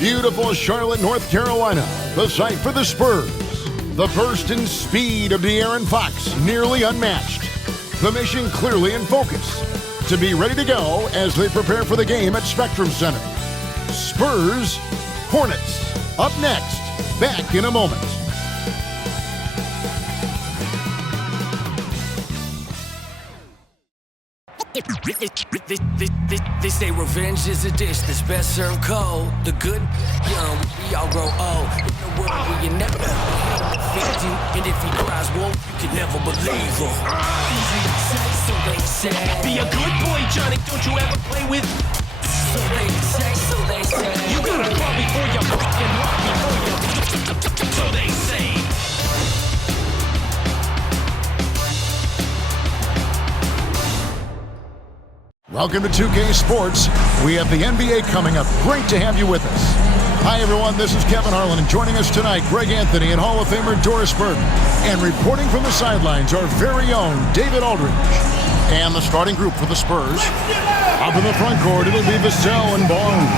Beautiful Charlotte, North Carolina, the site for the Spurs. The burst and speed of De'Aaron Fox, nearly unmatched. The mission clearly in focus, to be ready to go as they prepare for the game at Spectrum Center. Spurs, Hornets, up next. Back in a moment. They say revenge is a dish that's best served cold. The good young, we all grow old. In a world where you never fit you, and if he cries wolf, you can never believe him. Easy to say, so they say. Be a good boy, Johnny. Don't you ever play with? So they say, so they say. You gotta crawl before you walk and walk before you. So they say. Welcome to 2K Sports. We have the NBA coming up. Great to have you with us. Hi, everyone. This is Kevin Harlan, and joining us tonight, Greg Anthony and Hall of Famer Doris Burton. And reporting from the sidelines, our very own David Aldridge. And the starting group for the Spurs. Up in the front court, it'll be Vassell and Barnes.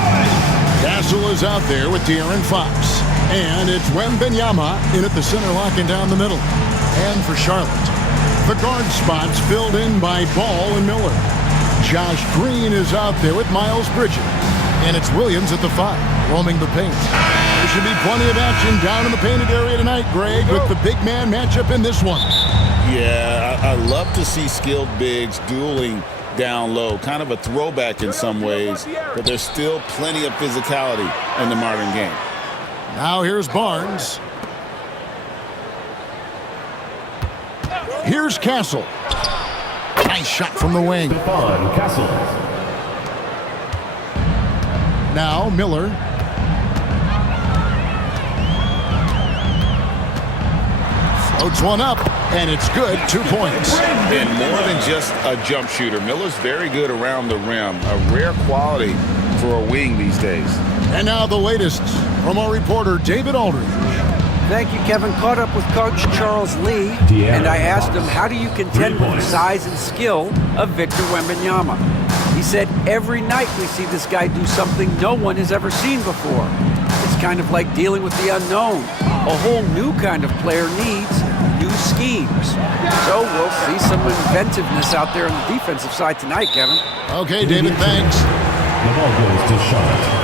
Castle is out there with De'Aaron Fox. And it's Wembanyama in at the center, locking down the middle. And for Charlotte, the guard spots filled in by Ball and Miller. Josh Green is out there with Miles Bridges. And it's Williams at the 5, roaming the paint. There should be plenty of action down in the painted area tonight, Greg, with the big man matchup in this one. Yeah, I love to see skilled bigs dueling down low. Kind of a throwback in some ways, but there's still plenty of physicality in the modern game. Now here's Barnes. Here's Castle. Nice shot from the wing. Castle. Now Miller. Floats one up, and it's good. 2 points. And more than just a jump shooter, Miller's very good around the rim. A rare quality for a wing these days. And now the latest from our reporter, David Aldridge. Thank you, Kevin. Caught up with Coach Charles Lee, and I asked him, how do you contend with the size and skill of Victor Wembanyama? He said, every night we see this guy do something no one has ever seen before. It's kind of like dealing with the unknown. A whole new kind of player needs new schemes. So we'll see some inventiveness out there on the defensive side tonight, Kevin. Okay, David, thanks. The ball goes to Charlotte.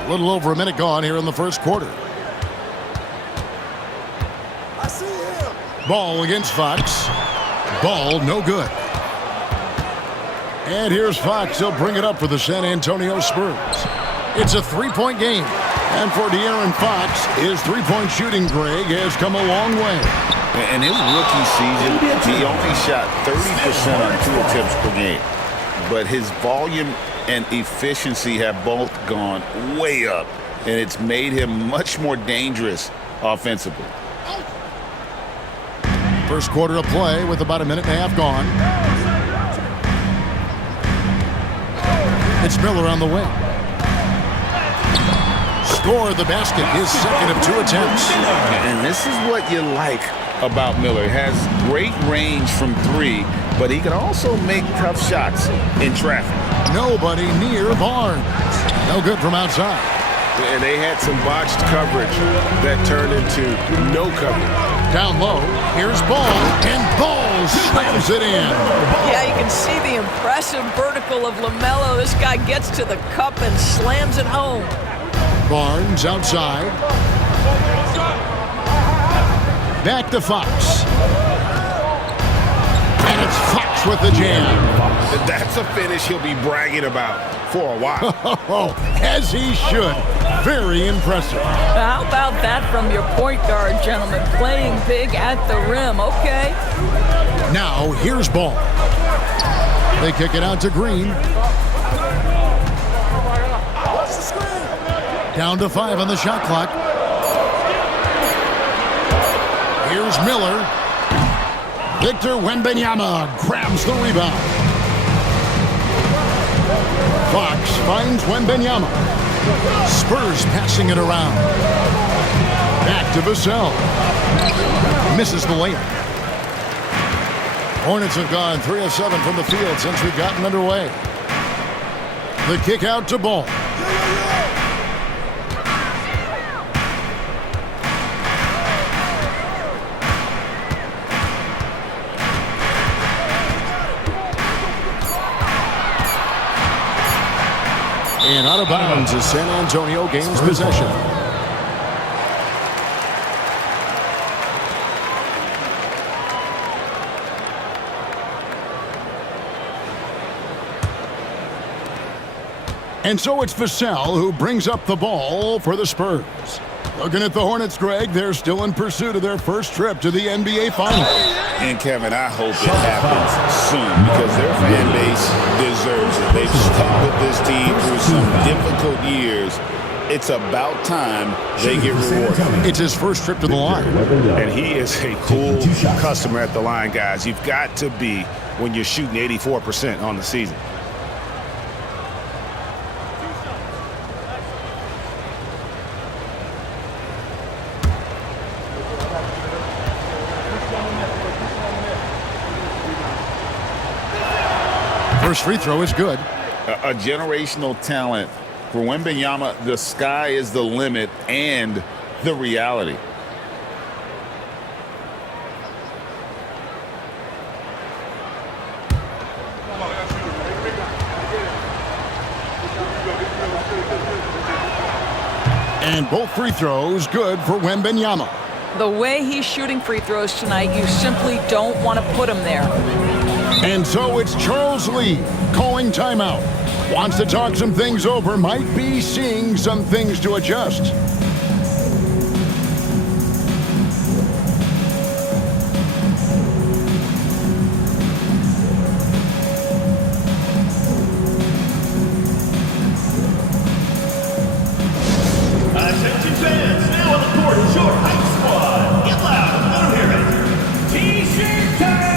A little over a minute gone here in the first quarter. I see him. Ball against Fox. Ball no good. And here's Fox. He'll bring it up for the San Antonio Spurs. It's a three-point game. And for De'Aaron Fox, his three-point shooting, Greg, has come a long way. In his rookie season, he only shot 30% on 2 attempts per game. But his volume and efficiency have both gone way up, and it's made him much more dangerous offensively. First quarter of play with about a minute and a half gone. It's Miller on the wing. Score the basket, his second of 2 attempts. And this is what you like about Miller. He has great range from 3, but he can also make tough shots in traffic. Nobody near Barnes. No good from outside. And they had some botched coverage that turned into no coverage. Down low, here's Ball, and Ball slams it in. Yeah, you can see the impressive vertical of LaMelo. This guy gets to the cup and slams it home. Barnes outside. Back to Fox. And it's Fox with the jam. That's a finish he'll be bragging about for a while. As he should. Very impressive. How about that from your point guard, gentlemen? Playing big at the rim, okay? Now, here's Ball. They kick it out to Green. Down to 5 on the shot clock. Here's Miller. Victor Wembanyama grabs the rebound. Fox finds Wembanyama. Spurs passing it around. Back to Vassell. Misses the layup. Hornets have gone 3 of 7 from the field since we've gotten underway. The kick out to Ball. And out of bounds as San Antonio gains possession. And so it's Vassell who brings up the ball for the Spurs. Looking at the Hornets, Greg, they're still in pursuit of their first trip to the NBA Finals. And, Kevin, I hope it happens soon because their fan base deserves it. They've stuck with this team through some difficult years. It's about time they get rewarded. It's his first trip to the line. And he is a cool customer at the line, guys. You've got to be when you're shooting 84% on the season. First free throw is good. A generational talent. For Wembanyama, the sky is the limit and the reality. And both free throws good for Wembanyama. The way he's shooting free throws tonight, you simply don't want to put him there. And so it's Charles Lee calling timeout. Wants to talk some things over, might be seeing some things to adjust. Attention fans, now on the court, short hype squad. Get loud, let them hear it. T-shirt time!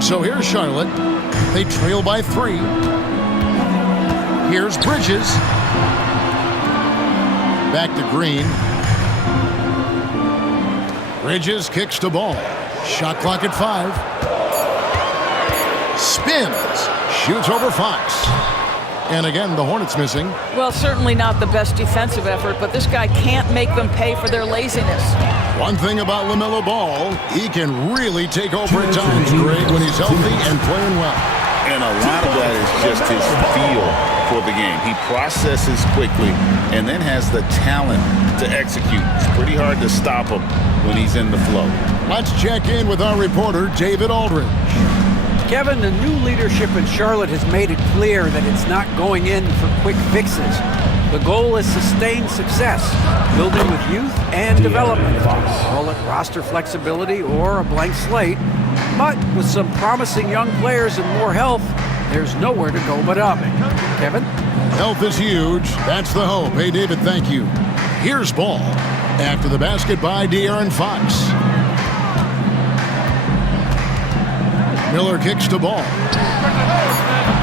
So here's Charlotte. They trail by 3. Here's Bridges. Back to Green. Bridges kicks the ball. Shot clock at 5. Spins. Shoots over Fox. And again, the Hornets missing. Well, certainly not the best defensive effort, but this guy can't make them pay for their laziness. One thing about LaMelo Ball, he can really take over at times, Greg, when he's healthy and playing well. And a lot of that is just his feel for the game. He processes quickly and then has the talent to execute. It's pretty hard to stop him when he's in the flow. Let's check in with our reporter, David Aldridge. Kevin, the new leadership in Charlotte has made it clear that it's not going in for quick fixes. The goal is sustained success, building with youth and development. Call it roster flexibility or a blank slate. But with some promising young players and more health, There's nowhere to go but up. Kevin? Health is huge. That's the hope. Hey, David, thank you. Here's ball. After the basket by De'Aaron Fox. Miller kicks to Ball.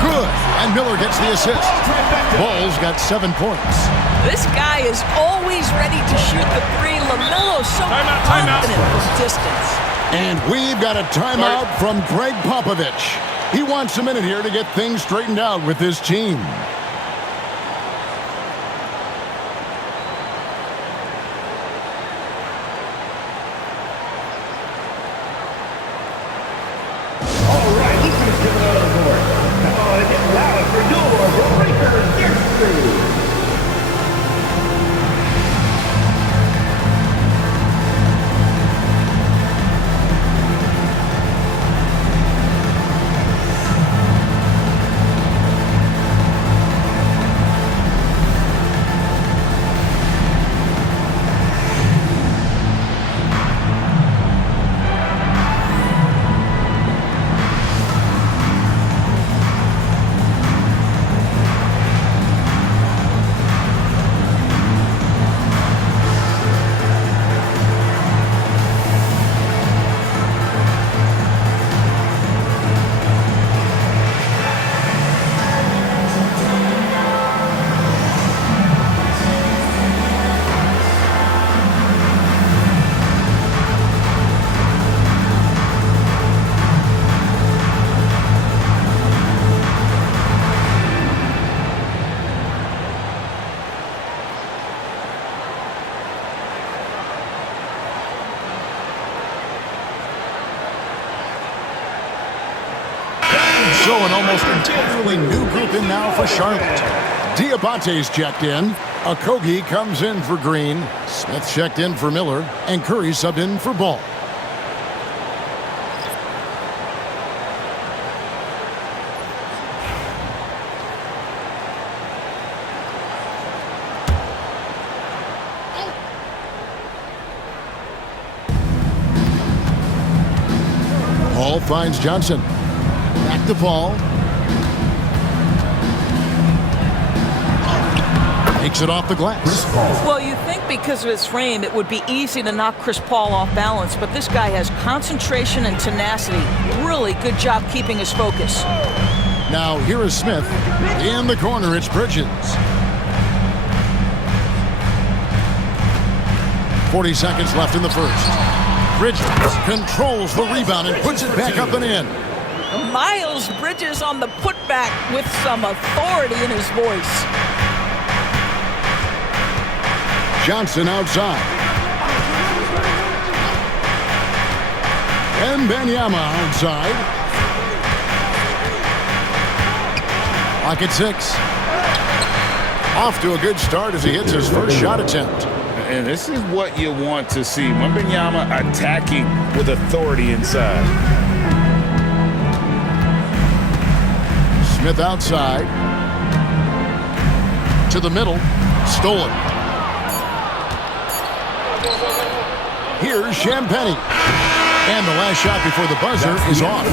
Good. And Miller gets the assist. Ball's got 7 points. This guy is always ready to shoot the three. LaMelo's so confident from distance. And we've got a timeout from Greg Popovich. He wants a minute here to get things straightened out with his team. All right, look who's coming out on the board. Come on and get loud for your Breakers Dance Crew. So an almost entirely new group in now for Charlotte. Diabate's checked in. Okogie comes in for Green. Smith checked in for Miller. And Curry subbed in for Ball. Ball finds Johnson. Back to Ball. Takes it off the glass. Well, you think because of his frame, it would be easy to knock Chris Paul off balance, but this guy has concentration and tenacity. Really good job keeping his focus. Now here is Smith. In the corner, it's Bridges. 40 seconds left in the first. Bridges controls the rebound and puts it back up and in. Miles Bridges on the putback with some authority in his voice. Johnson outside. And Wembanyama outside. Clock at 6. Off to a good start as he hits his first shot attempt. And this is what you want to see. Wembanyama attacking with authority inside. Smith outside. To the middle. Stolen. Here's Champagnie. And the last shot before the buzzer is off.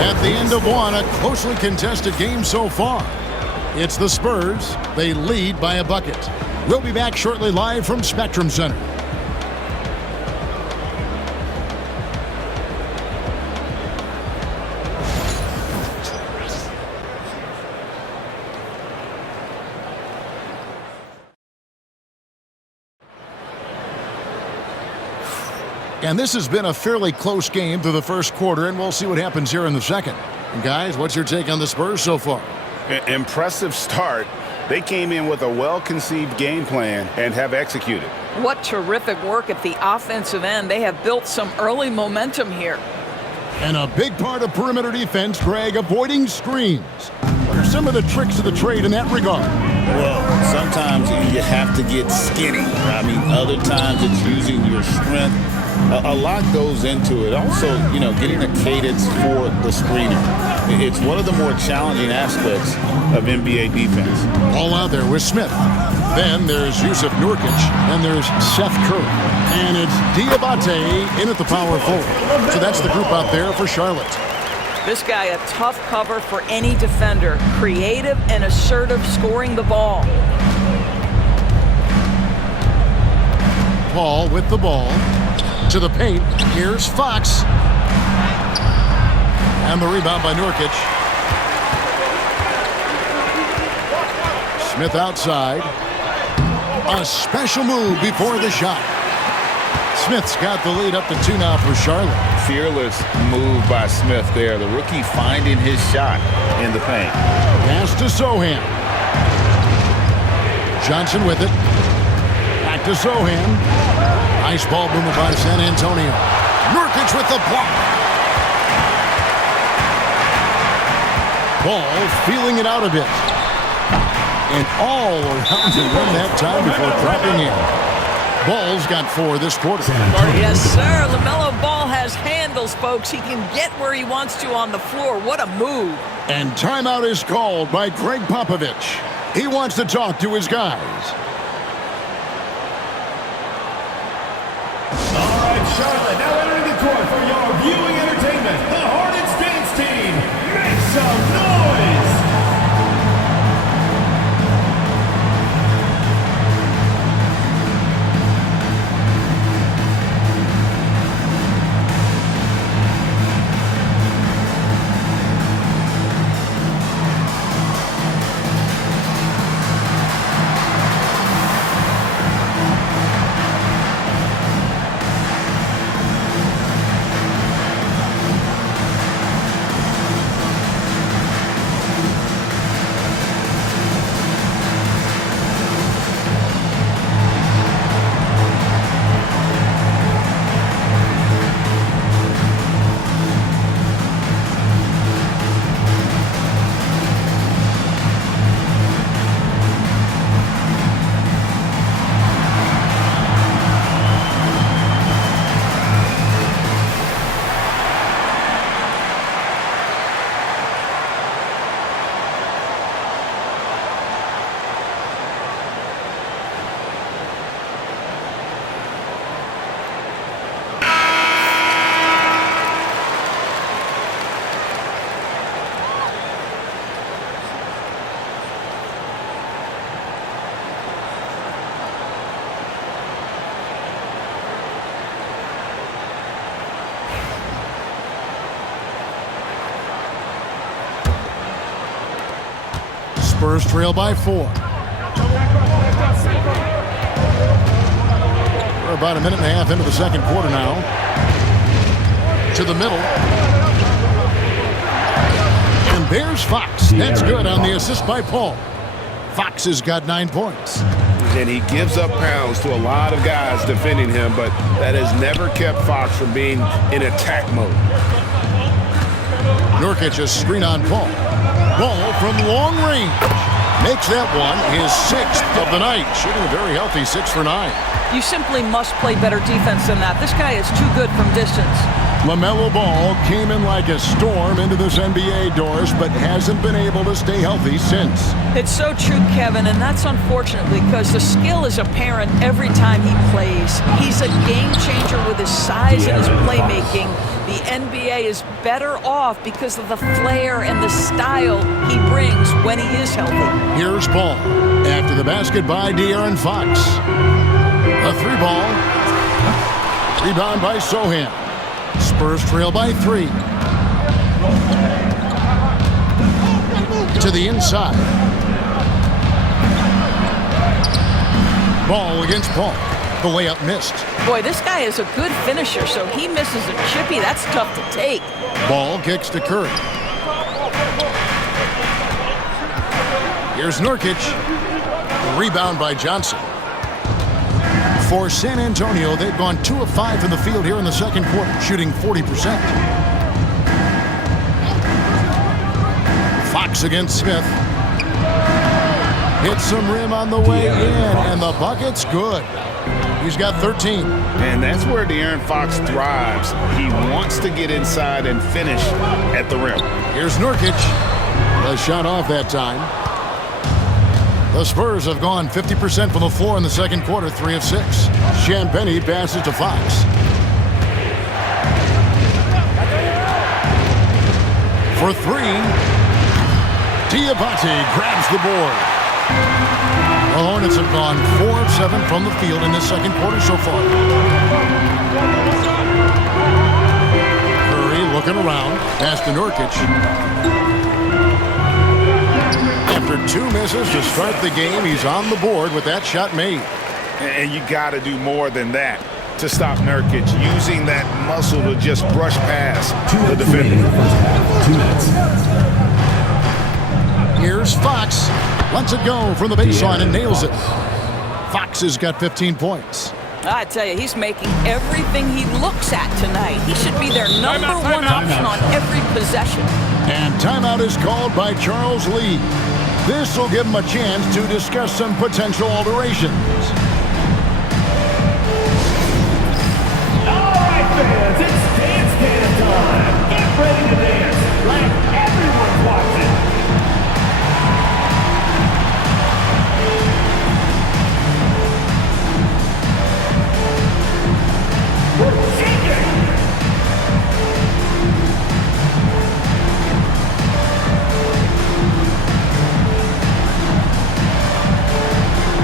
At the end of one, a closely contested game so far. It's the Spurs. They lead by a bucket. We'll be back shortly live from Spectrum Center. And this has been a fairly close game through the first quarter, and we'll see what happens here in the second. And guys, what's your take on the Spurs so far? Impressive start. They came in with a well-conceived game plan and have executed. What terrific work at the offensive end. They have built some early momentum here. And a big part of perimeter defense, Greg, avoiding screens. What are some of the tricks of the trade in that regard? Well, sometimes you have to get skinny. I mean, other times it's using your strength. A lot goes into it. Also, getting a cadence for the screener. It's one of the more challenging aspects of NBA defense. All out there with Smith. Then there's Yusuf Nurkic. Then there's Seth Curry. And it's Diabate in at the power forward. So that's the group out there for Charlotte. This guy a tough cover for any defender. Creative and assertive scoring the ball. Paul with the ball. To the paint. Here's Fox. And the rebound by Nurkic. Smith outside. A special move before the shot. Smith's got the lead up to 2 now for Charlotte. Fearless move by Smith there. The rookie finding his shot in the paint. Pass to Sohan. Johnson with it. Back to Sohan. Nice ball movement by San Antonio. Nurkic with the block. Ball feeling it out a bit. And all around the rim that time before dropping in. Ball's got 4 this quarter. Yes, sir. LaMelo Ball has handles, folks. He can get where he wants to on the floor. What a move. And timeout is called by Greg Popovich. He wants to talk to his guys. All right, Charlotte, now entering the court for your viewing entertainment. The Hornets dance team. Make some noise. Spurs trail by 4. We're about a minute and a half into the second quarter now. To the middle. And there's Fox. That's good on the assist by Paul. Fox has got 9 points. And he gives up pounds to a lot of guys defending him, but that has never kept Fox from being in attack mode. Nurkic a screen on Paul. Ball from long range. Makes that one his 6th of the night. Shooting a very healthy 6 for 9. You simply must play better defense than that. This guy is too good from distance. LaMelo Ball came in like a storm into this NBA, Doris, but hasn't been able to stay healthy since. It's so true, Kevin, and that's unfortunate because the skill is apparent every time he plays. He's a game changer with his size and his playmaking. The NBA is better off because of the flair and the style he brings when he is healthy. Here's Ball. After the basket by De'Aaron Fox. A 3-ball. Rebound by Sohan. Spurs trail by 3. To the inside. Ball against Paul. The layup missed. Boy, this guy is a good finisher, so he misses a chippy. That's tough to take. Ball kicks to Curry. Here's Nurkic. Rebound by Johnson. For San Antonio, they've gone 2 of 5 from the field here in the second quarter, shooting 40%. Fox against Smith. Hits some rim on the way in, and the bucket's good. He's got 13. And that's where De'Aaron Fox thrives. He wants to get inside and finish at the rim. Here's Nurkic. The shot off that time. The Spurs have gone 50% from the floor in the second quarter, 3 of 6. Champagnie passes to Fox. for three. Diabate grabs the board. The Hornets have gone 4 of 7 from the field in the second quarter so far. Curry looking around. Pass to Nurkic. After 2 misses to start the game, he's on the board with that shot made. And you got to do more than that to stop Nurkic, using that muscle to just brush past the defender. 2 minutes. Here's Fox. Lets it go from the baseline and nails it. Fox has got 15 points. I tell you, he's making everything he looks at tonight. He should be their number one option on every possession. And timeout is called by Charles Lee. This will give him a chance to discuss some potential alterations. All right, fans, it's dance time. Get ready to dance like everyone's watching. We're shaking.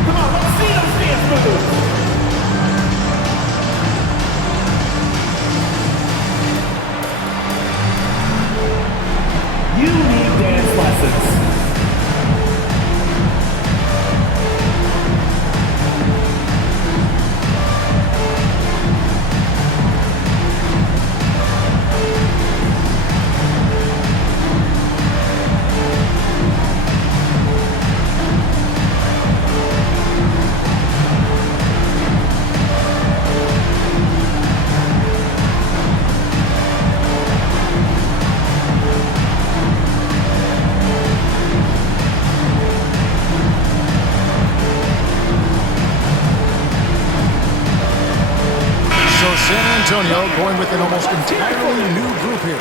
Come on, let's see those dance moves. You need dance lessons. San Antonio going with an almost entirely new group here.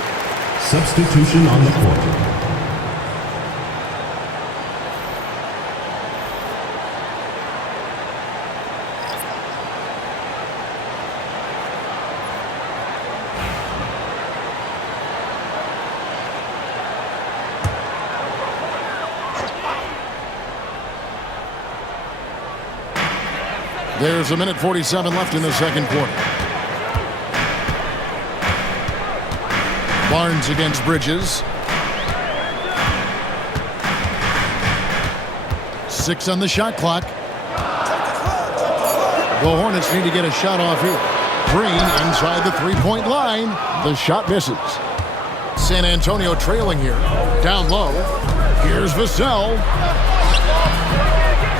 Substitution on the court. There's a minute 47 left in the second quarter. Barnes against Bridges. 6 on the shot clock. The Hornets need to get a shot off here. Green inside the three-point line. The shot misses. San Antonio trailing here. Down low. Here's Vassell.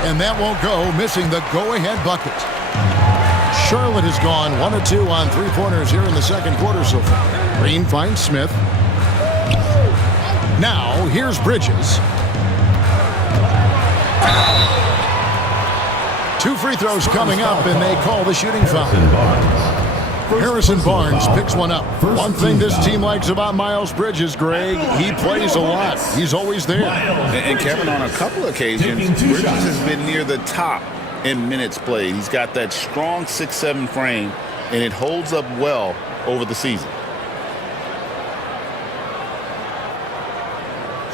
And that won't go, missing the go-ahead bucket. Charlotte has gone 1 of 2 on three-pointers here in the second quarter so far. Green finds Smith. Now, here's Bridges. 2 free throws coming up, and they call the shooting foul. Harrison Barnes picks one up. One thing this team likes about Miles Bridges, Greg, he plays a lot. He's always there. And Kevin, on a couple occasions, Bridges has been near the top in minutes played. He's got that strong 6'7" frame, and it holds up well over the season.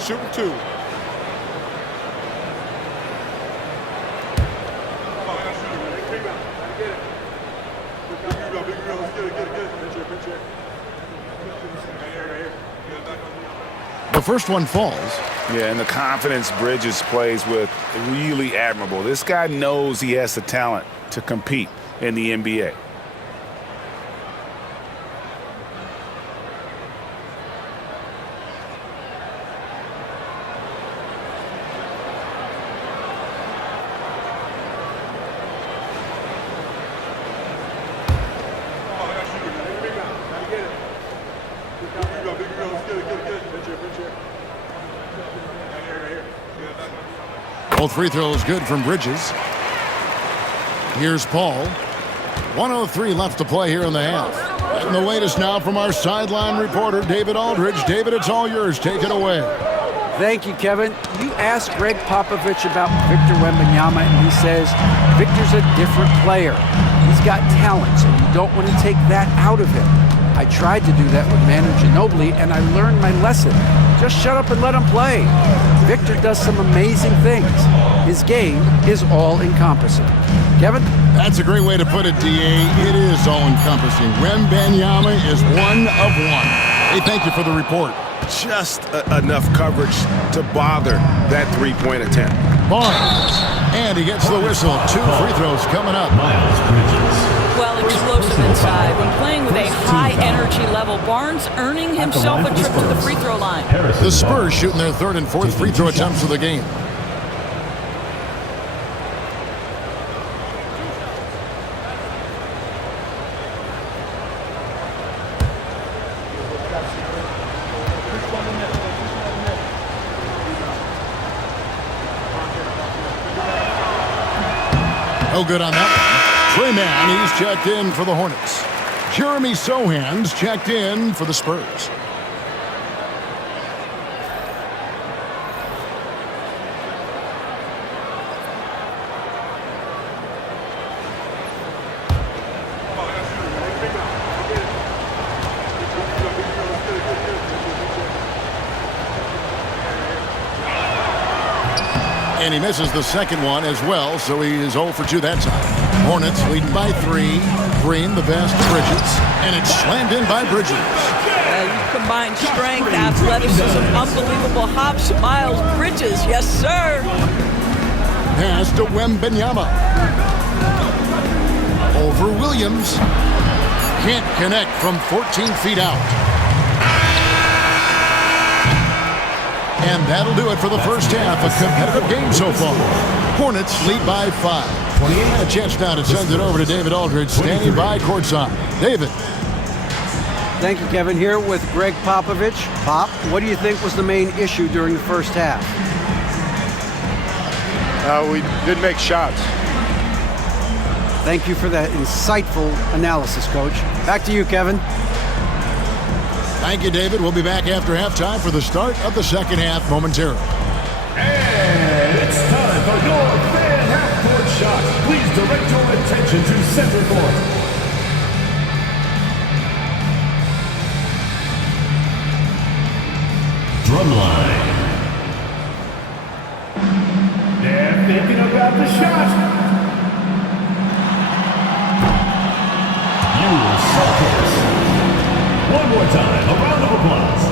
Shoot 2. The first one falls. Yeah, and the confidence Bridges plays with, really admirable. This guy knows he has the talent to compete in the NBA. Both free throws good from Bridges. Here's Paul. 1:03 left to play here in the half. And the latest now from our sideline reporter, David Aldridge. David, it's all yours. Take it away. Thank you, Kevin. You asked Greg Popovich about Victor Wembanyama, and he says Victor's a different player. He's got talent, so you don't want to take that out of him. I tried to do that with Manu Ginobili, and I learned my lesson. Just shut up and let him play. Victor does some amazing things. His game is all-encompassing. Kevin? That's a great way to put it, D.A. It is all-encompassing. Wembanyama is one of one. Hey, thank you for the report. Just enough coverage to bother that three-point attempt. Barnes, and he gets the whistle. 2 free throws coming up. Miles Bridges. Well, explosive inside. When playing with a high energy level, Barnes earning himself a trip to the free throw line. The Spurs shooting their 3rd and 4th free throw attempts of the game. No good on that one. Trey Mann, he's checked in for the Hornets. Jeremy Sohan's checked in for the Spurs. And he misses the second one as well, so he is 0 for 2 that time. Hornets leading by 3. Green, the best, Bridges. And it's slammed in by Bridges. You combine strength, athleticism, unbelievable hops. Miles Bridges, yes, sir. Pass to Wembanyama. Over Williams. Can't connect from 14 feet out. And that'll do it for the first half. A competitive game so far. Hornets lead by 5. A chance now to send it over to David Aldridge, standing by courtside. David. Thank you, Kevin. Here with Greg Popovich. Pop, what do you think was the main issue during the first half? We didn't make shots. Thank you for that insightful analysis, Coach. Back to you, Kevin. Thank you, David. We'll be back after halftime for the start of the second half momentarily. And it's time for your fan half-court shot. Please direct your attention to center court. Drumline. They're thinking about the shot. You suck it. One more time, a round of applause.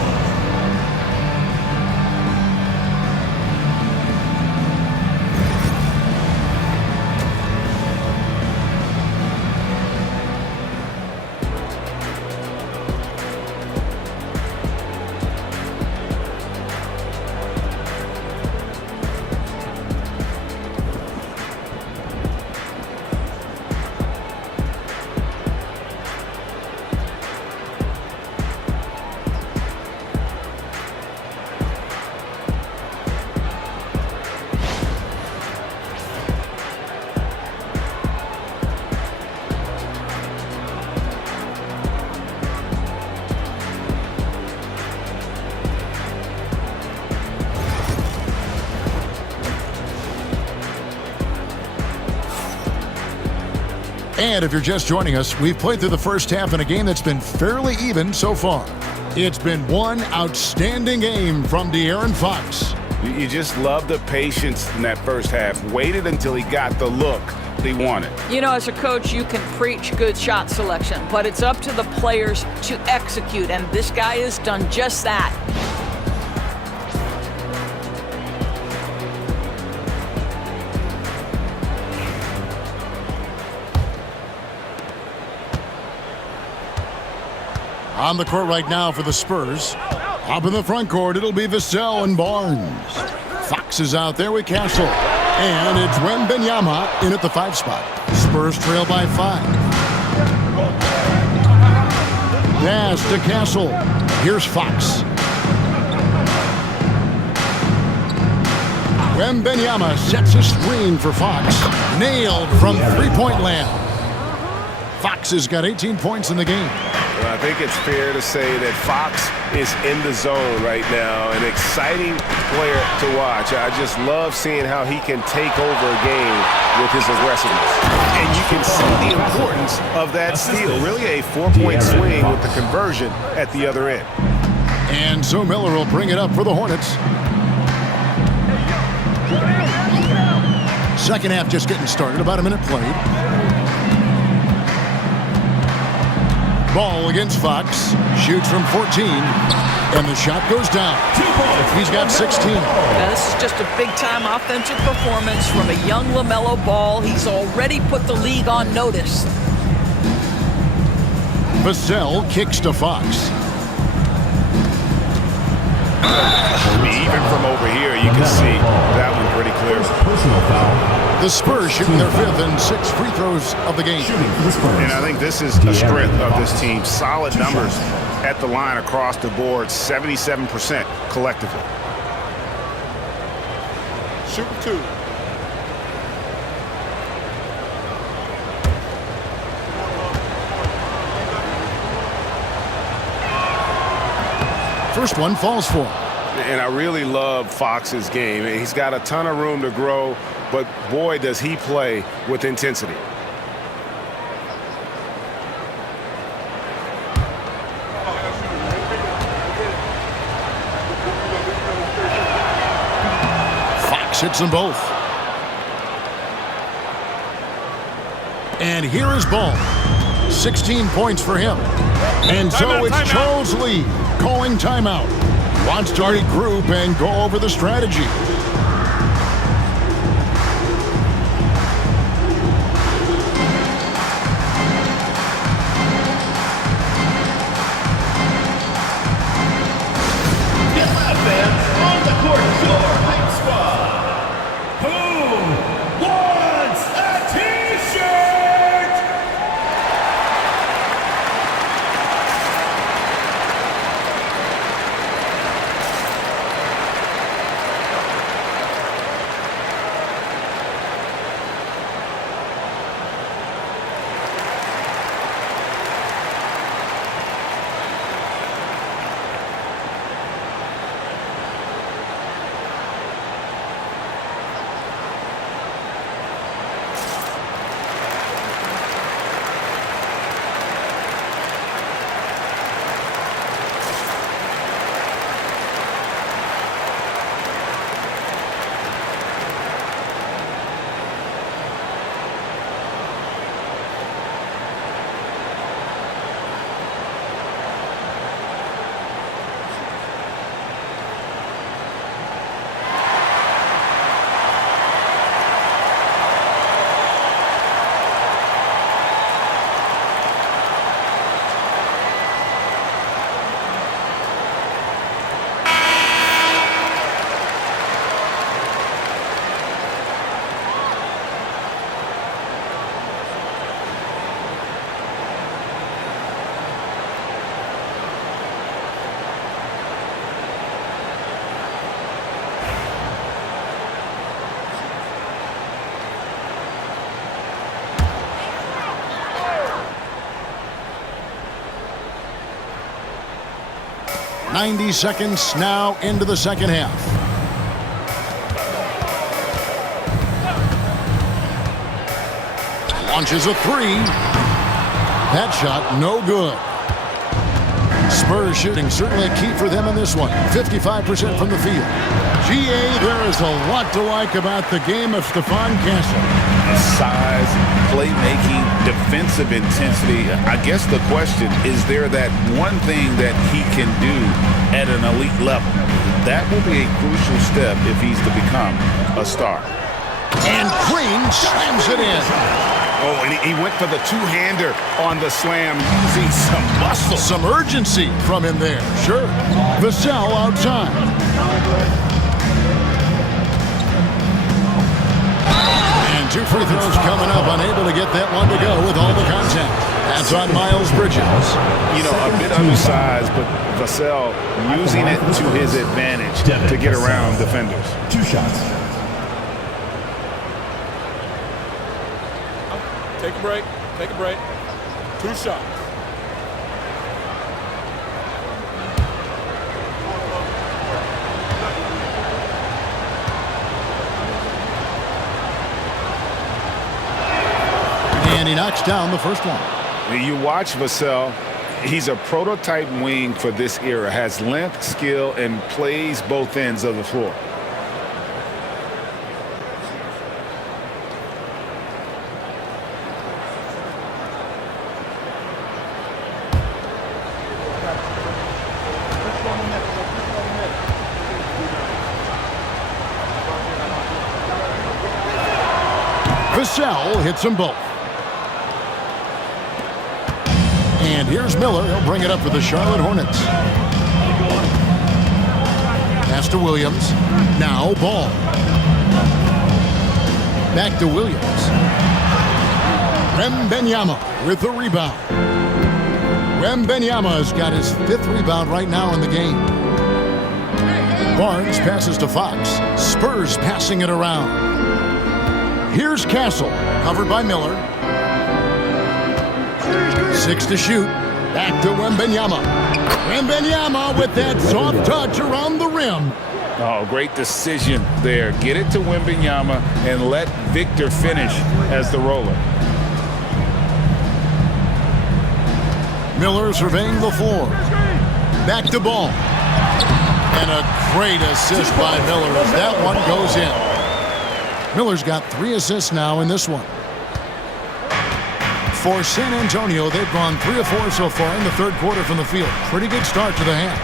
And if you're just joining us, we've played through the first half in a game that's been fairly even so far. It's been one outstanding game from De'Aaron Fox. You just love the patience in that first half. Waited until he got the look he wanted. You know, as a coach, you can preach good shot selection, but it's up to the players to execute, and this guy has done just that. On the court right now for the Spurs. Up in the front court, it'll be Vassell and Barnes. Fox is out there with Castle. And it's Wembanyama in at the 5 spot. Spurs trail by 5. Pass to Castle. Here's Fox. Wembanyama sets a screen for Fox. Nailed from three-point land. Fox has got 18 points in the game. Well, I think it's fair to say that Fox is in the zone right now. An exciting player to watch. I just love seeing how he can take over a game with his aggressiveness. And you can see the importance of that steal. Really a 4-point swing with the conversion at the other end. And so Miller will bring it up for the Hornets. Second half just getting started, about a minute played. Ball against Fox, shoots from 14, and the shot goes down. He's got 16. Now, this is just a big-time offensive performance from a young LaMelo Ball. He's already put the league on notice. Vassell kicks to Fox. Even from over here, you can see that one pretty clear. Personal foul. The Spurs shooting their 5th and 6th free throws of the game. And I think this is the strength of this team. Solid numbers at the line across the board, 77% collectively. Shooting 2. First one falls for him. And I really love Fox's game. He's got a ton of room to grow, but boy, does he play with intensity. Fox hits them both. And here is Ball. 16 points for him. And so it's Charles Lee calling timeout. Wants to regroup and go over the strategy. Get loud, fans. On the court, your hype squad. Who wants a T-shirt? .90 seconds now into the second half. Launches a 3. That shot no good. Spurs shooting certainly a key for them in this one. 55% from the field. GA, there is a lot to like about the game of Stephon Castle. Size, playmaking, defensive intensity. I guess the question, is there that one thing that he can do at an elite level? That will be a crucial step if he's to become a star. And Green slams it in. Oh, and he went for the two-hander on the slam, using some muscle. Some urgency from him there. Sure. Vassell outside. And 2 free throws coming up. Unable to get that one to go with all the contact. That's on Miles Bridges. You know, a bit undersized, but Vassell using it to his advantage to get around defenders. 2 shots. Take a break. Take a break. 2 shots. And he knocks down the first one. You watch Vassell, He's a prototype wing for this era, has length, skill, and plays both ends of the floor. Vassell hits them both. And here's Miller. He'll bring it up for the Charlotte Hornets. Pass to Williams. Now Ball. Back to Williams. Wembanyama with the rebound. Wembanyama's got his 5th rebound right now in the game. Barnes passes to Fox. Spurs passing it around. Here's Castle, covered by Miller. 6 to shoot. Back to Wembanyama. Wembanyama with that soft touch around the rim. Oh, great decision there. Get it to Wembanyama and let Victor finish as the roller. Miller surveying the floor. Back to Ball. And a great assist by Miller as that one goes in. Miller's got 3 assists now in this one. For San Antonio, they've gone 3 of 4 so far in the 3rd quarter from the field. Pretty good start to the half.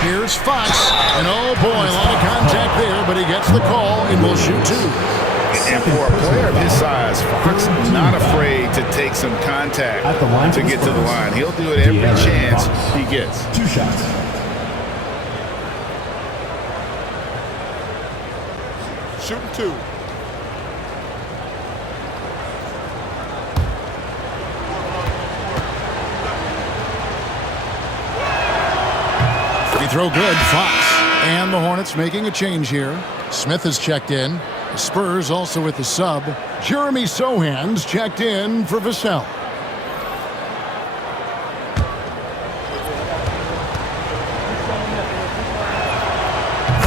Here's Fox. And oh boy, a lot of contact there, but he gets the call and will shoot 2. And for a player of his size, Fox is not afraid to take some contact to get to the line. He'll do it every chance he gets. 2 shots. Shooting 2. Free throw good, Fox. And the Hornets making a change here. Smith has checked in. The Spurs also with the sub. Jeremy Sohan's checked in for Vassell.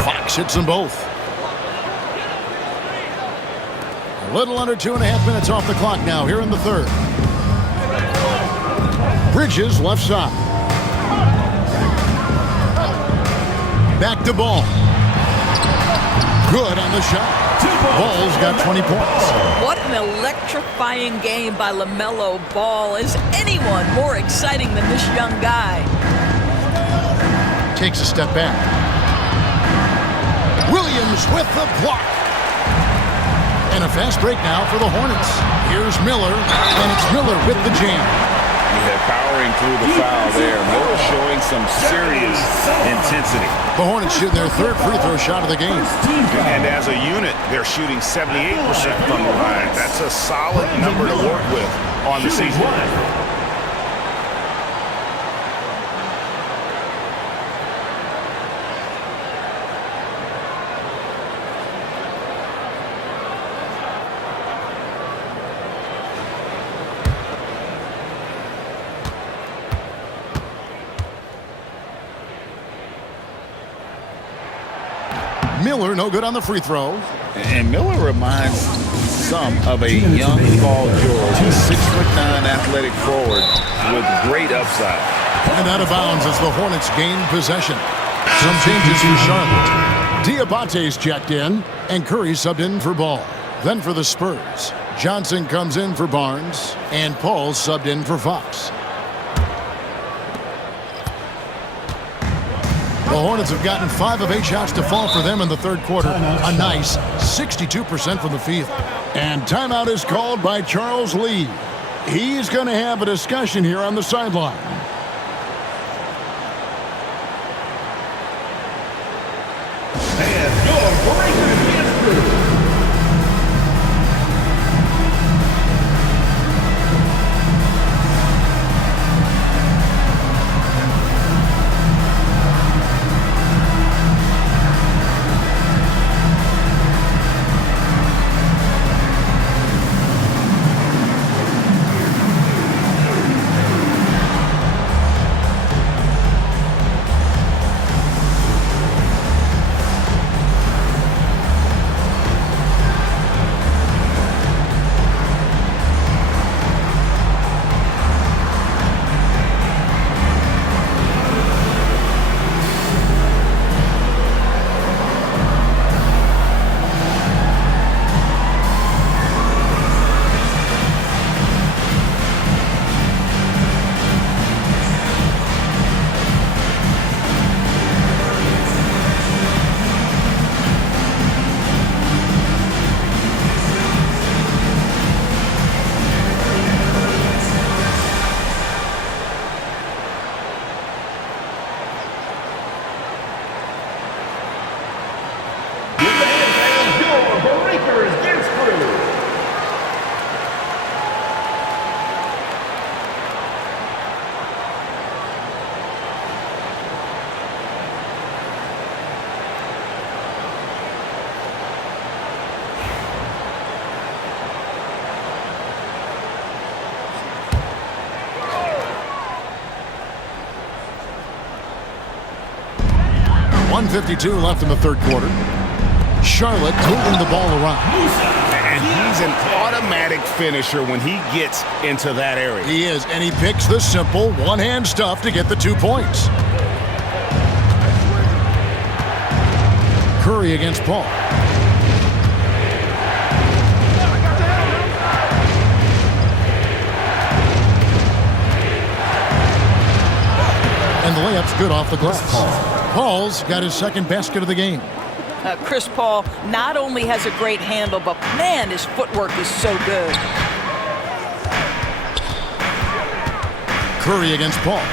Fox hits them both. A little under 2.5 minutes off the clock now here in the 3rd. Bridges left side. Back to Ball. Good on the shot. Ball's got 20 points. What an electrifying game by LaMelo Ball. Is anyone more exciting than this young guy? Takes a step back. Williams with the block. And a fast break now for the Hornets. Here's Miller, and it's Miller with the jam. Yeah, powering through the foul there. Miller showing some serious intensity. The Hornets shoot their 3rd free throw shot of the game. And as a unit, they're shooting 78% from the line. That's a solid number to work with on the season. Miller no good on the free throw. And Miller reminds some of a young Paul George. He's 6'9" athletic forward with great upside. And out of bounds as the Hornets gain possession. Some changes for Charlotte. Diabate's checked in, and Curry subbed in for Ball. Then for the Spurs, Johnson comes in for Barnes, and Paul subbed in for Fox. The Hornets have gotten 5 of 8 shots to fall for them in the 3rd quarter. A nice 62% from the field. And timeout is called by Charles Lee. He's going to have a discussion here on the sideline. And your breaker is through. 1:52 left in the third quarter. Charlotte moving the ball around. And he's an automatic finisher when he gets into that area. He is, and he picks the simple one-hand stuff to get the 2 points. Curry against Paul. And the layup's good off the glass. Paul's got his second basket of the game. Chris Paul not only has a great handle, but man, his footwork is so good. Curry against Paul.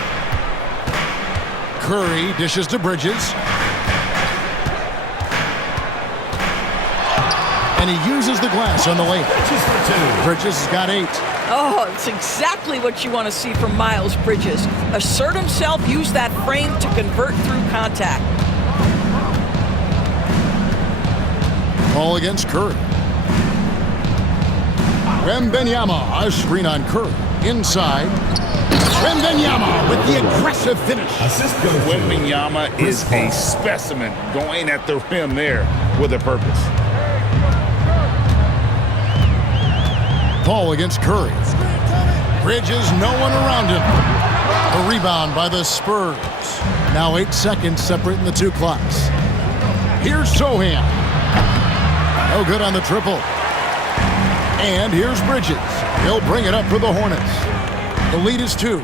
Curry dishes to Bridges. And he uses the glass on the layup. Bridges has got 8. Oh, it's exactly what you want to see from Miles Bridges. Assert himself, use that frame to convert through contact. Paul against Curry. Wembanyama, a screen on Curry. Inside. Wembanyama with the aggressive finish. Wembanyama is a specimen going at the rim there with a purpose. Paul against Curry. Bridges, no one around him. A rebound by the Spurs. Now 8 seconds separating the two clocks. Here's Sohan. No good on the triple. And here's Bridges. He'll bring it up for the Hornets. The lead is 2.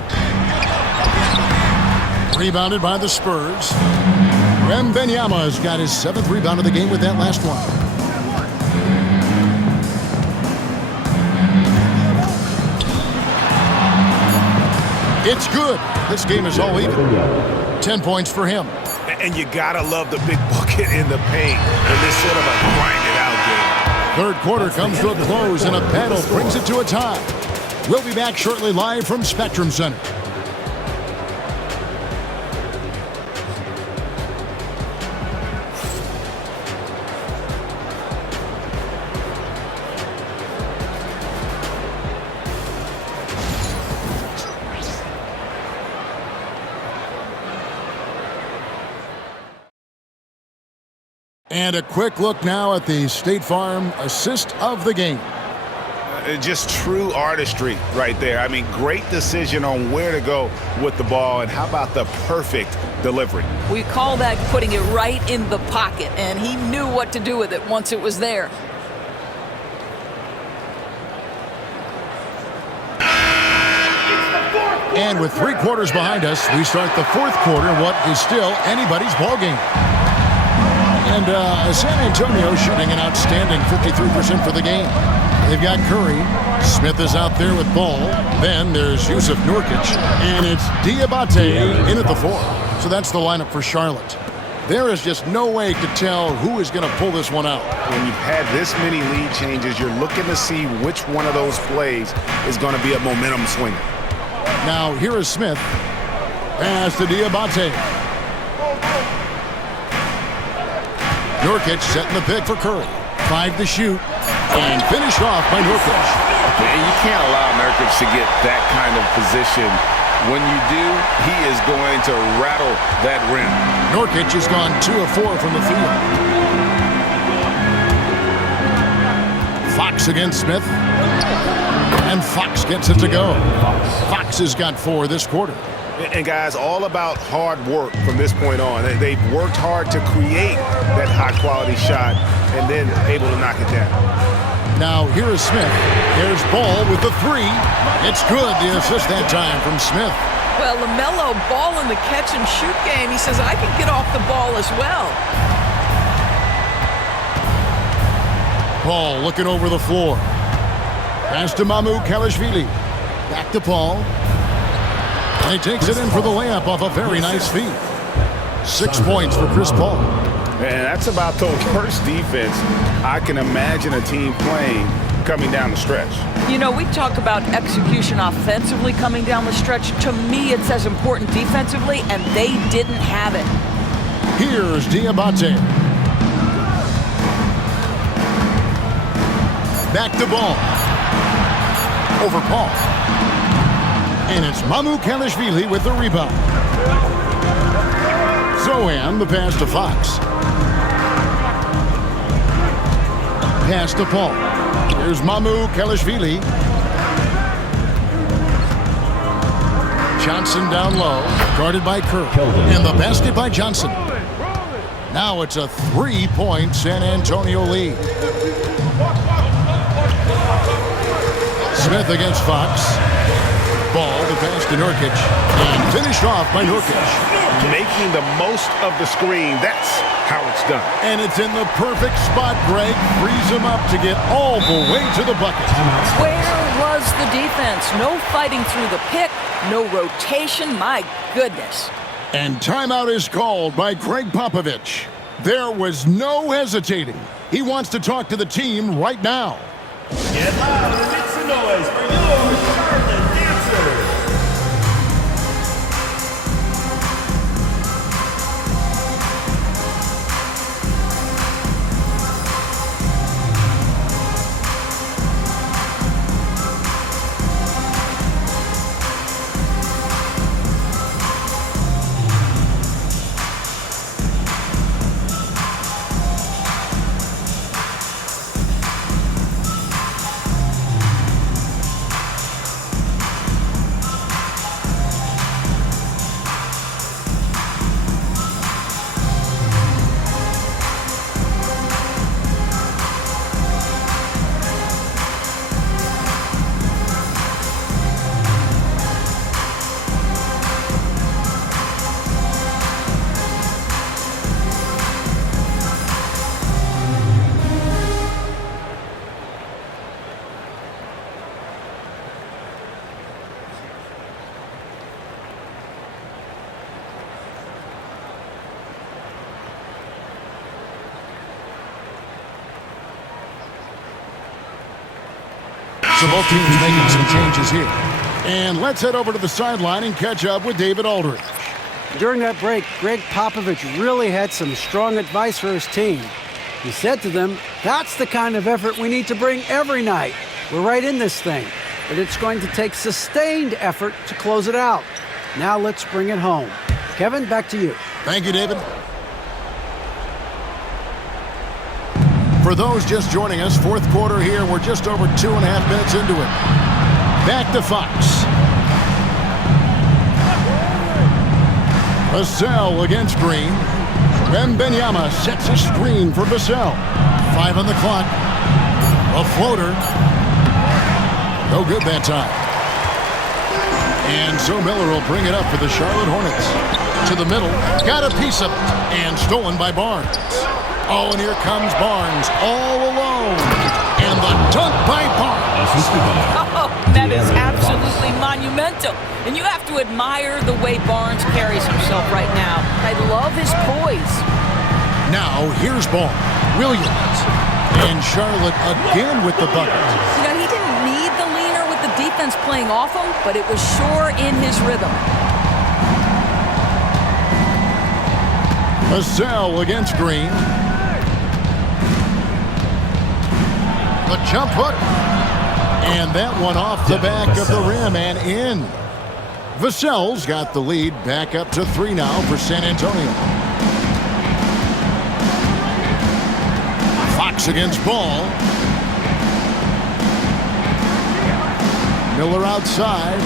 Rebounded by the Spurs. Wembanyama has got his 7th rebound of the game with that last one. It's good. This game is all even. 10 points for him. And you gotta love the big bucket in the paint in this sort of a grind-it-out game. Third quarter comes to a close, and a battle brings it to a tie. We'll be back shortly live from Spectrum Center. And a quick look now at the State Farm assist of the game. Just true artistry right there. I mean, great decision on where to go with the ball, and how about the perfect delivery? We call that putting it right in the pocket, and he knew what to do with it once it was there. And with 3 quarters behind us, we start the fourth quarter in what is still anybody's ball game. And San Antonio shooting an outstanding 53% for the game. They've got Curry. Smith is out there with ball. Then there's Yusuf Nurkic. And it's Diabate in at the 4. So that's the lineup for Charlotte. There is just no way to tell who is going to pull this one out. When you've had this many lead changes, you're looking to see which one of those plays is going to be a momentum swinger. Now here is Smith. Pass to Diabate. Nurkic setting the pick for Curry. 5 to shoot. And finished off by Nurkic. You can't allow Nurkic to get that kind of position. When you do, he is going to rattle that rim. Nurkic has gone 2 of 4 from the field. Fox against Smith. And Fox gets it to go. Fox has got 4 this quarter. And guys, all about hard work from this point on. They've worked hard to create that high-quality shot and then able to knock it down. Now here is Smith. There's Ball with the 3. It's good, the assist that time from Smith. Well, LaMelo Ball in the catch-and-shoot game. He says, I can get off the ball as well. Paul looking over the floor. Pass to Mamu Kalashvili. Back to Paul. And he takes it in for the layup off a very nice feed. 6 points for Chris Paul. And that's about the worst defense I can imagine a team playing coming down the stretch. You know, we talk about execution offensively coming down the stretch. To me, it's as important defensively, and they didn't have it. Here's Diabate. Back to Ball. Over Paul. And it's Mamu Kalashvili with the rebound. Zohan, the pass to Fox. Pass to Paul. Here's Mamu Kelishvili. Johnson down low, guarded by Kerr. And the basket by Johnson. Now it's a 3-point San Antonio lead. Smith against Fox. Ball, the pass to Nurkic. And finished off by Nurkic. Making the most of the screen. That's how it's done. And it's in the perfect spot, Greg. Frees him up to get all the way to the bucket. Where was the defense? No fighting through the pick, no rotation. My goodness. And timeout is called by Greg Popovich. There was no hesitating. He wants to talk to the team right now. Get loud and make some noise for your Charlotte dancers. So both teams making some changes here. And let's head over to the sideline and catch up with David Aldridge. During that break, Greg Popovich really had some strong advice for his team. He said to them, that's the kind of effort we need to bring every night. We're right in this thing, but it's going to take sustained effort to close it out. Now let's bring it home. Kevin, back to you. Thank you, David. For those just joining us, fourth quarter here. We're just over 2.5 minutes into it. Back to Fox. Vassell against Green. Wembanyama sets a screen for Vassell. 5 on the clock. A floater. No good that time. And so Miller will bring it up for the Charlotte Hornets. To the middle. Got a piece of it. And stolen by Barnes. Oh, and here comes Barnes all alone. And the dunk by Barnes. Oh, that is absolutely monumental. And you have to admire the way Barnes carries himself right now. I love his poise. Now, here's ball. Williams. And Charlotte again with the bucket. You know, he didn't need the leaner with the defense playing off him, but it was sure in his rhythm. Vassell against Green. The jump hook. And that one off the back of the rim and in. Vassell's got the lead back up to 3 now for San Antonio. Fox against Ball. Miller outside.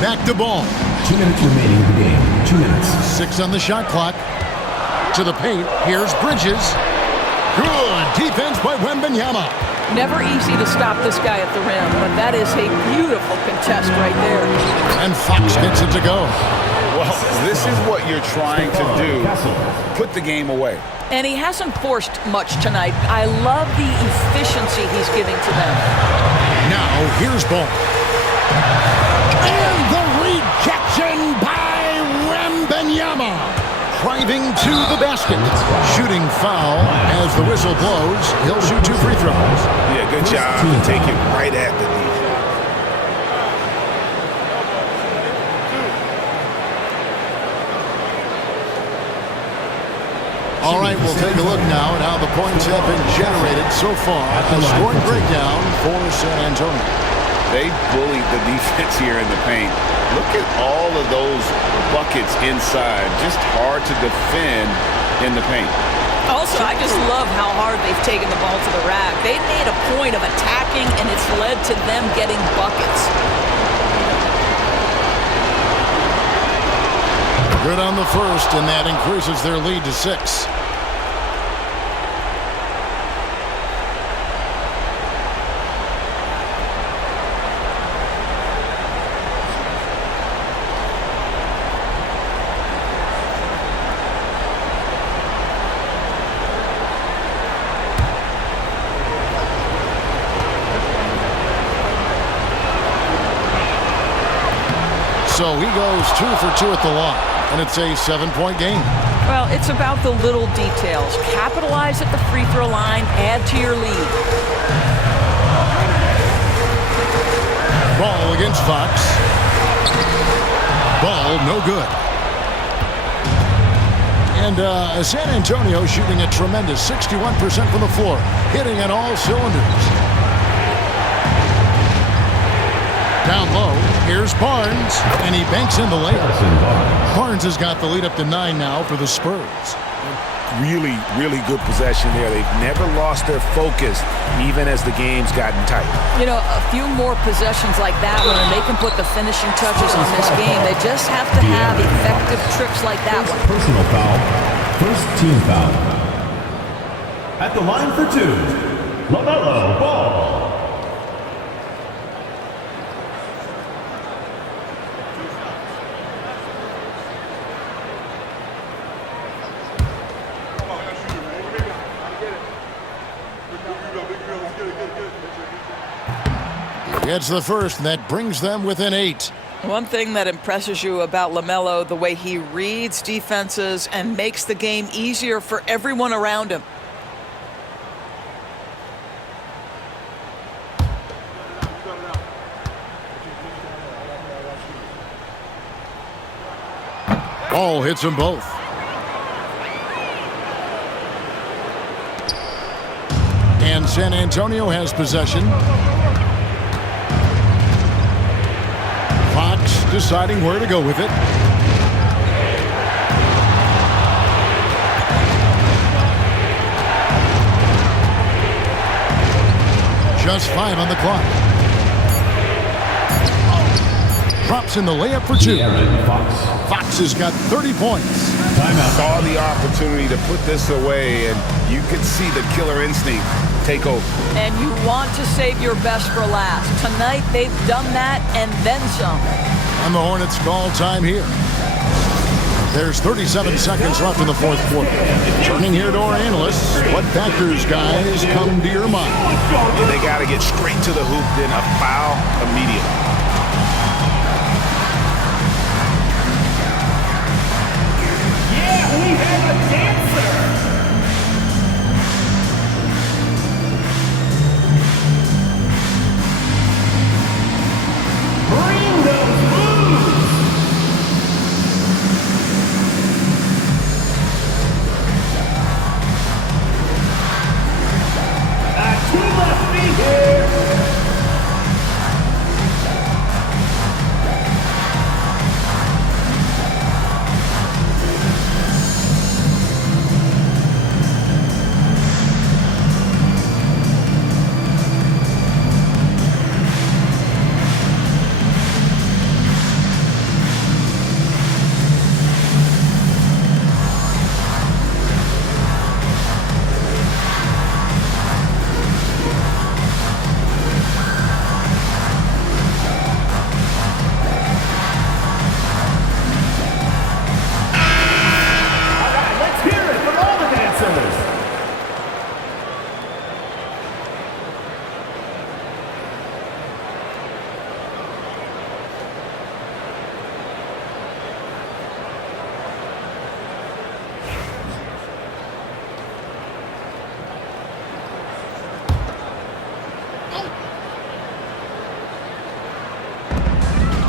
Back to Ball. 2 minutes remaining in the game. 2 minutes. 6 on the shot clock. To the paint. Here's Bridges. Good defense by Wembanyama. Never easy to stop this guy at the rim, but that is a beautiful contest right there. And Fox gets it to go. Well, this is what you're trying to do. Put the game away. And he hasn't forced much tonight. I love the efficiency he's giving to them. Now, here's Ball. And the rejection by Wembanyama. Driving to the basket. Shooting foul as the whistle blows. He'll shoot 2 free throws. Yeah, good job to take it right at the defense. All right, we'll take a look now at how the points have been generated so far. A scoring breakdown for San Antonio. They bullied the defense here in the paint. Look at all of those buckets inside. Just hard to defend in the paint. Also, I just love how hard they've taken the ball to the rack. They made a point of attacking, and it's led to them getting buckets. Good on the first, and that increases their lead to 6. So he goes 2 for 2 at the line, and it's a 7-point game. Well, it's about the little details. Capitalize at the free throw line, add to your lead. Ball against Fox. Ball no good. And San Antonio shooting a tremendous 61% from the floor, hitting on all cylinders. Down low, here's Barnes, and he banks in the layup. Barnes has got the lead up to 9 now for the Spurs. Really, really good possession there. They've never lost their focus, even as the game's gotten tight. You know, a few more possessions like that one, and they can put the finishing touches on this game. They just have to have effective trips like that one. Personal foul. First team foul. At the line for 2, LaMelo Ball. Gets the first, and that brings them within 8. One thing that impresses you about LaMelo, the way he reads defenses and makes the game easier for everyone around him. Ball hits them both. And San Antonio has possession. Fox deciding where to go with it. Just 5 on the clock. Drops in the layup for 2. Fox has got 30 points. Saw the opportunity to put this away, and you could see the killer instinct take over. And you want to save your best for last. Tonight, they've done that and then some. And the Hornets call time here. There's 37 seconds left in the fourth quarter. Turning here to our analysts, what factors, guys, come to your mind? They got to get straight to the hoop, then a foul immediately. Yeah, we have a dancer. Bring those moves. Two left feet here.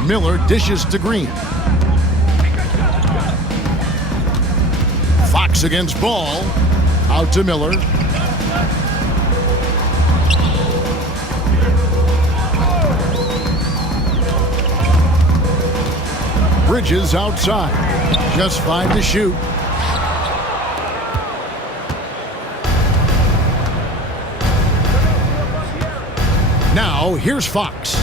Miller dishes to Green. Fox against Ball. Out to Miller. Bridges outside. Just 5 to shoot. Now, here's Fox.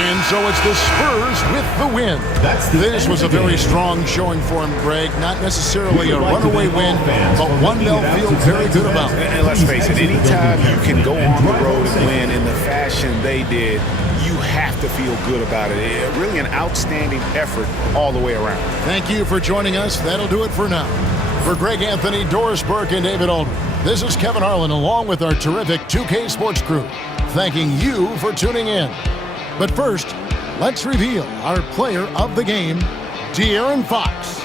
And so it's the Spurs with the win. This was a very strong showing for him, Greg. Not necessarily a runaway win, but one they'll feel very good about. And let's face it, anytime you can go on the road and win in the fashion they did, you have to feel good about it. Really an outstanding effort all the way around. Thank you for joining us. That'll do it for now. For Greg Anthony, Doris Burke, and David Aldridge, this is Kevin Harlan along with our terrific 2K Sports crew, thanking you for tuning in. But first, let's reveal our player of the game, De'Aaron Fox.